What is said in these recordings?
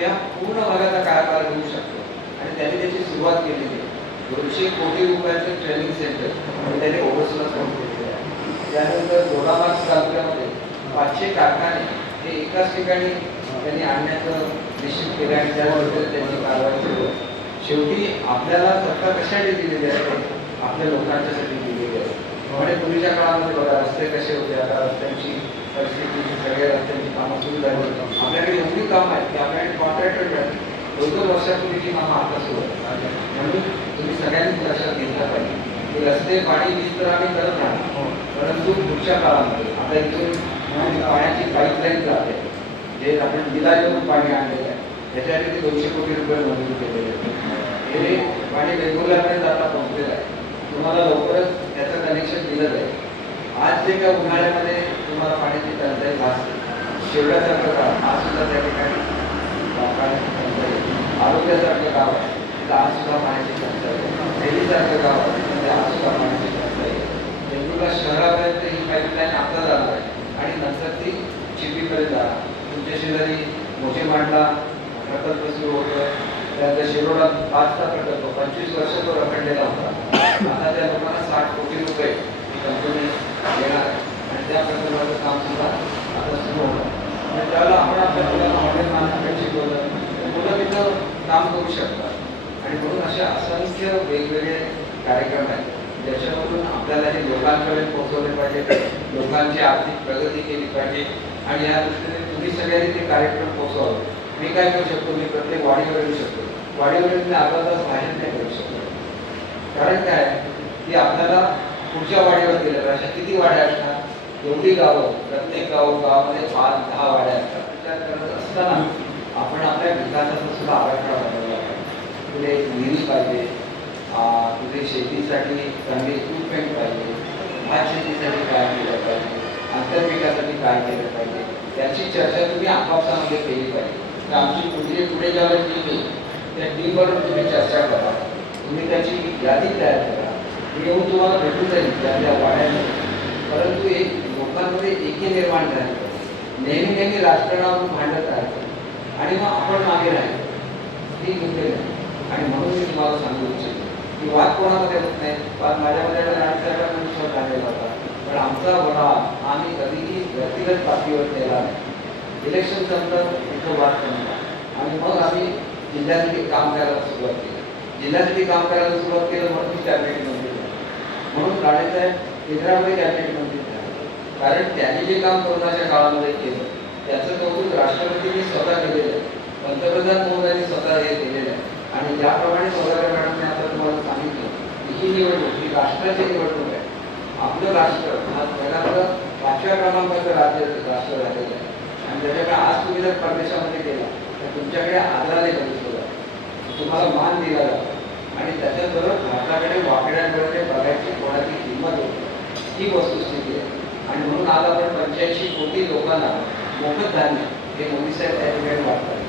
या पूर्ण भागाचा कायापार घेऊ शकतो. आणि त्यांनी त्याची सुरुवात केलेली आहे. दोनशे कोटी रुपयाचं ट्रेनिंग सेंटर त्याने ओव्हरसोला सुरू केलेलं आहे. त्यानंतर दोडामार्ग तालुक्यामध्ये पाचशे कारखाने हे एकाच ठिकाणी त्यांनी आणण्याचं निश्चित केलं आणि त्याबद्दल त्यांची कारवाई सुरू आहे. शेवटी आपल्याला सत्ता कशासाठी दिलेली आहे? आपल्या लोकांच्यासाठी दिलेली आहे. म्हणजे पूर्वीच्या काळामध्ये बघा रस्ते कसे होते? आता रस्त्यांची सगळ्या रस्त्यांची कामं सुरू झाली आपल्याकडे एवढी कामं आहेत की आपल्याकडे कॉन्ट्रॅक्टर दोन दोन वर्षापूर्वीची कामं आता सुरू आहेत. म्हणून तुम्ही सगळ्यांनी लक्षात घेतलं पाहिजे. की रस्ते पाणी वीज तर आम्ही करत राहणार परंतु पुढच्या काळामध्ये आता इथून पाण्याची पाईपलाईन जाते. जे आपण विलाजवरून पाणी आणलेलं आहे त्याच्यासाठी ते दोनशे कोटी रुपये मंजूर केलेले आहेत. हे पाणी रेग्युलरमध्ये आता पोहोचलेलं आहे. तुम्हाला लवकरच त्याचं कनेक्शन दिलं जाईल. आज जे काय उन्हाळ्यामध्ये तुम्हाला पाण्याची टंचाई भासते शेवड्याचा प्रकार हा सुद्धा त्या ठिकाणी पाण्याची टंचाई आहे. आरोग्यासारखं गाव आहे तिथं आज सुद्धा पाण्याची टंचाई आहे. देवीसारखं गाव आहे तिथे आज सुद्धा पाण्याची टंचाई वेगवेगळ्या शहरापर्यंत ही पाईपलाईन आता जाणार आहे आणि नंतर ती चिपीपर्यंत जाणार तुमच्या शेजारी मोठे मांडला प्रकल्प सुरू होतोय. त्यानंतर शिरोडा पाचचा प्रकल्प पंचवीस वर्ष तो रखडलेला होता. आता त्या लोकांना साठ कोटी रुपये कंपनी देणार आहे. त्या प्रकल्पाचं काम सुद्धा आता सुरू होतं आणि त्याला आपण आपल्या मुलांना हॉटेल मॅनेजमेंट शिकवलं तर मुलं तिथं काम करू शकतात आणि म्हणून असे असंख्य वेगवेगळे कार्यक्रम आहेत ज्याच्यामधून आपल्याला हे लोकांकडे पोहोचवले पाहिजे लोकांची आर्थिक प्रगती केली पाहिजे आणि या दृष्टीने तुम्ही सगळ्यांनी ते कार्यक्रम पोहोचवावे मी काय करू शकतो मी प्रत्येक वाडीवर येऊ शकतो वाडीवर येऊन मी अर्धा तास भाषण नाही करू शकतो कारण काय? की आपल्याला पुढच्या वाडीवर गेलं पाहिजे. किती वाड्या असतात एवढी गावं प्रत्येक गाव गावामध्ये पाच दहा वाड्या असतात. विचार करत असताना आपण आपल्या विकासाचा सुद्धा आराखडा बनवला पाहिजे पुढे एक विहिरी पाहिजे तुझे शेतीसाठी चांगले इक्विपमेंट पाहिजे भात शेतीसाठी काय केलं पाहिजे आंतरपिकासाठी काय केलं पाहिजे याची चर्चा तुम्ही आपापसामध्ये केली पाहिजे. तर आमची पुढे पुढे ज्यावेळेस टीम येईल त्या टीमवरून तुम्ही चर्चा करा. तुम्ही त्याची यादी तयार करा. येऊन तुम्हाला भेटून जाईल त्या त्या वाड्यामध्ये. लोकांमध्ये निर्माण झाली नेहमी नेहमी राजकारणावरून भांडत राहायचं. आणि मग आपण मागे राहिलो ती मुद्दे आणि म्हणून मी तुम्हाला सांगू इच्छितो की वाद कोणामध्ये होत नाही. वाद माझ्यामध्ये राजकारणामध्ये झालेला होता. पण आमचा वडा आम्ही कधीही व्यक्तिगत पातळीवर केला नाही. इलेक्शन नंतर इथं वाद संपला आणि मग आम्ही जिल्ह्यासाठी काम करायला सुरुवात केली. जिल्ह्यासाठी काम करायला सुरुवात केलं म्हणून मी कॅबिनेट मंत्री झालो. म्हणून राणेसाहेब केंद्रामध्ये कॅबिनेट मंत्री झाले. कारण त्यांनी जे काम कोरोनाच्या काळामध्ये केलं त्याचं कौतुक राष्ट्रपतींनी स्वतः केलेलं आहे. पंतप्रधान मोदींनी स्वतः हे केलेलं आहे. आणि ज्याप्रमाणे सोलापूर मॅडमने आता तुम्हाला सांगितलं की ही निवडणूक ही राष्ट्राची निवडणूक आहे. आपलं राष्ट्र हा जगातलं पाचव्या क्रमांकाचं राज्य राष्ट्र झालेलं आहे. आणि त्याच्याकडे आज तुम्ही जर परदेशामध्ये गेला तर तुमच्याकडे आदराने बघितलं जातं तुम्हाला मान दिला जातो. आणि त्याच्याबरोबर भारताकडे वाकड्यांकडे बघायची कोणाची किंमत होती ही वस्तू आणि म्हणून पंच्याऐंशी कोटी लोकांना मोफत धान्य हे मोदी साहेब त्या ठिकाणी वाटतात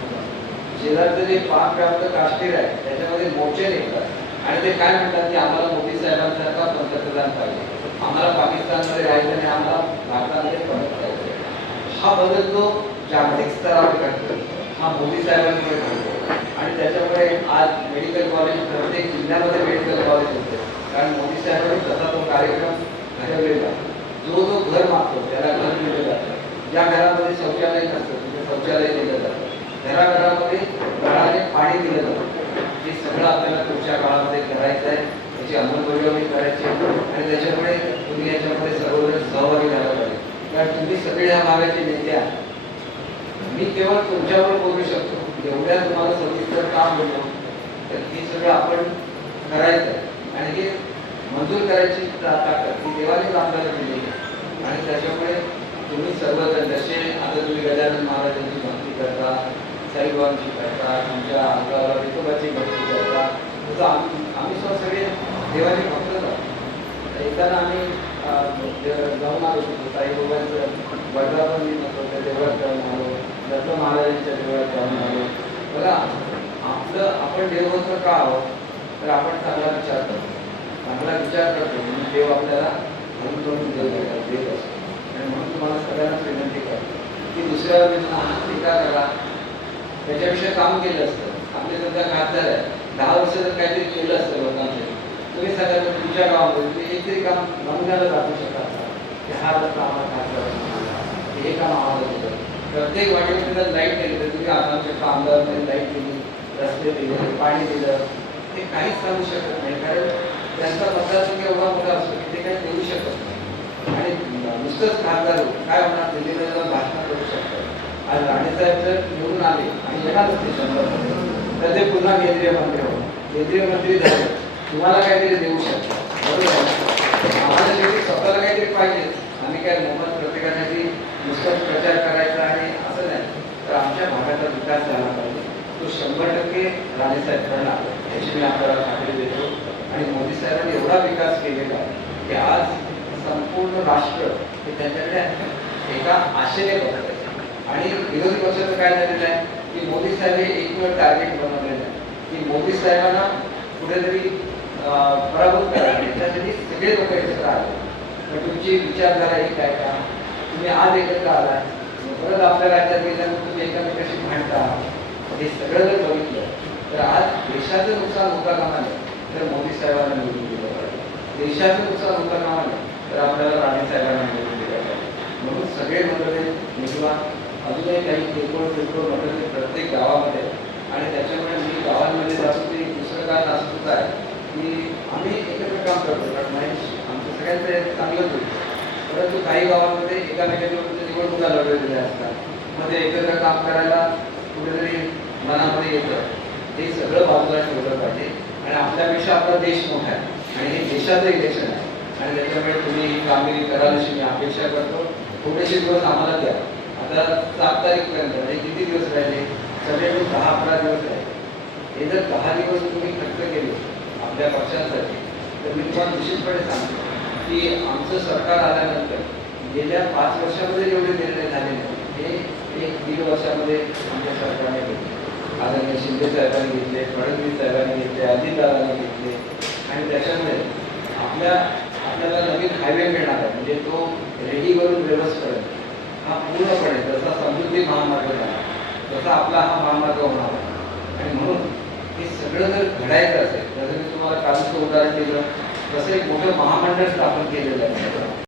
शेजारचं जे पाक प्राप्त काश्मीर आहे त्याच्यामध्ये मोर्चे निघतात. आणि ते काय म्हणतात की आम्हाला मोदी साहेबांसारखा पंतप्रधान पाहिजे. आम्हाला पाकिस्तानमध्ये राहायचं आणि आम्हाला भारतामध्ये परत जायचं हा बदल जो जागतिक स्तरावर घडतो. हा मोदी साहेबांमुळे घडतो. आणि त्याच्यामुळे आज मेडिकल कॉलेज प्रत्येक जिल्ह्यामध्ये मेडिकल कॉलेज होते. कारण मोदी साहेबांनी तसा तो कार्यक्रम घडवलेला जो जो घर मागतो त्याला घर दिलं जातं. ज्या घरामध्ये शौचालय नसतं तिथे शौचालय दिलं जातं. घराघरामध्ये घराने पाणी दिलं जातं. हे सगळं आपल्याला पुढच्या काळामध्ये करायचं आहे. त्याची अंमलबजावणी करायची आणि त्याच्यामुळे तुम्ही याच्यामध्ये सर्वजण सहभागी झाला पाहिजे. कारण तुम्ही सगळे ह्या भागाचे नेते आहात. मी केवळ तुमच्यावर बोलू शकतो. एवढ्या तुम्हाला सविस्तर काम बोलतो तर हे सगळं आपण करायचं आणि हे मंजूर करायची ताकद ही देवानेच आपल्याला दिली आहे. आणि त्याच्यामुळे तुम्ही सर्वजण जसे आता तुम्ही गजानन महाराजांची भक्ती करता साईबाबांची करता तुमच्या अंगावर विठोबाची भक्ती करता तसं आम्ही आम्ही सुद्धा सगळे देवाचे भक्तच आहोत. येताना आम्ही अं, जाऊन आलो होतो साईबाबांचं वर्धापन मी होतं त्या देवळात जाऊन आलो दत्त महाराजांच्या देवळात जाऊन आलो. बघा आपलं आपण देवभक्त का आहोत? तर आपण चांगला विचार करतो. चांगला विचार करतो. म्हणजे देव आपल्याला म्हणून करून देत असतो आणि म्हणून तुम्हाला सगळ्यांना विनंती करतो की दुसऱ्या टीका करा त्याच्याविषयी काम केलं असतं. आपले समजा खासदार आहे दहा वर्ष जर काहीतरी केलं असतं. लोकांसाठी तुम्ही सांगा तुमच्या गावामध्ये तुम्ही एक तरी काम नमुन्याला दाखवू शकता की हा जर आम्हाला खासदार हे काम आम्हाला होतं प्रत्येक वाटेमध्ये जर लाइट केली तर तुम्ही आता आमच्या कामदारांनी लाइट दिली रस्ते दिले पाणी दिलं. ते काहीच सांगू शकत नाही. कारण त्यांचा मतदारसंघ एवढा मोठा असतो की ते काही देऊ शकत नाही. आणि नुसतंच खासदार काय होणार दिल्लीला जाऊन भाषण करू शकतात. आज राणेसाहेब जर निवडून आले आणि येणार असते शंभर तर ते पुन्हा केंद्रीय मंत्री हो केंद्रीय मंत्री झाले तुम्हाला काहीतरी देऊ शकतात. बरोबर आम्हाला शेवटी स्वतःला काहीतरी पाहिजे. आम्ही काय मोफत प्रत्येकासाठी नुसताच प्रचार करायचा आहे असं नाही. तर आमच्या भागाचा विकास झाला पाहिजे. तो शंभर टक्के राणेसाहेब करणार. याची मी आपल्याला खात्री देतो. आणि मोदी साहेबांनी एवढा विकास केलेला की आज संपूर्ण राष्ट्र हे त्यांच्याकडे एका आशेने बघत आहे. आणि विरोधी पक्षाचं काय झालेलं आहे? की मोदी साहेब हे एकमेव टार्गेट बनवलेलं आहे. की मोदी साहेबांना कुठेतरी पराभूत करा याच्यासाठी सगळे लोक एकत्र आले. पण तुमची विचारधारा एक आहे का? तुम्ही आज एकत्र आलाय परत आपल्या राज्यात गेल्यानंतर तुम्ही एकामेकाशी भांडता. हे सगळं जर बघितलं तर आज देशाचं नुकसान होता कामा नये तर मोदी साहेबांना निवडून दिलं पाहिजे. देशाचं नुकसान होता कामा नये तर आपल्याला राणे साहेबांना निवडून दिलं पाहिजे. म्हणून सगळे मंडळी निघवा अजूनही काही किरकोळ किरकोळ मंडळी प्रत्येक गावामध्ये आणि त्याच्यामुळे मी गावांमध्ये जातो ते दुसरं कारण असं सुद्धा आहे की आम्ही एकत्र काम करतो कारण महेश आमचं सगळ्यांचं चांगलंच होतं. परंतु काही गावांमध्ये एकामेकाच्या निवडणुका लढवलेल्या असतात. मग ते एकत्र काम करायला कुठेतरी मनामध्ये येतं. हे सगळं बाजूला ठेवलं पाहिजे. आणि आपल्यापेक्षा आपला देश मोठा आहे. आणि हे देशाचं इलेक्शन आहे. आणि त्याच्यामुळे तुम्ही ही कामगिरी कराल अशी मी अपेक्षा करतो. थोडेसे दिवस आम्हाला द्या. आता सात तारीखपर्यंत म्हणजे किती दिवस राहिले? सगळे दहा अकरा दिवस राहिले. हे जर दहा दिवस तुम्ही खर्च केले आपल्या पक्षांसाठी तर मी तुम्हाला निश्चितपणे सांगतो की आमचं सरकार आल्यानंतर गेल्या पाच वर्षामध्ये जेवढे निर्णय झाले नाही, हे एक दीड वर्षामध्ये आदरणीय शिंदे साहेबांनी घेतले फडणवीस साहेबांनी घेतले अजितदादांनी घेतले. आणि त्याच्यामुळे आपल्या आपल्याला नवीन हायवे मिळणार आहे. म्हणजे तो रेडीवरून व्यवस्थेपर्यंत. हा पूर्णपणे जसा समृद्धी महामार्ग झाला तसा आपला हा महामार्ग होणार आहे. आणि म्हणून हे सगळं जर घडायचं असेल जसं मी तुम्हाला कालचं उदाहरण दिलं तसं एक मोठं महामंडळ स्थापन केलेलं आहे.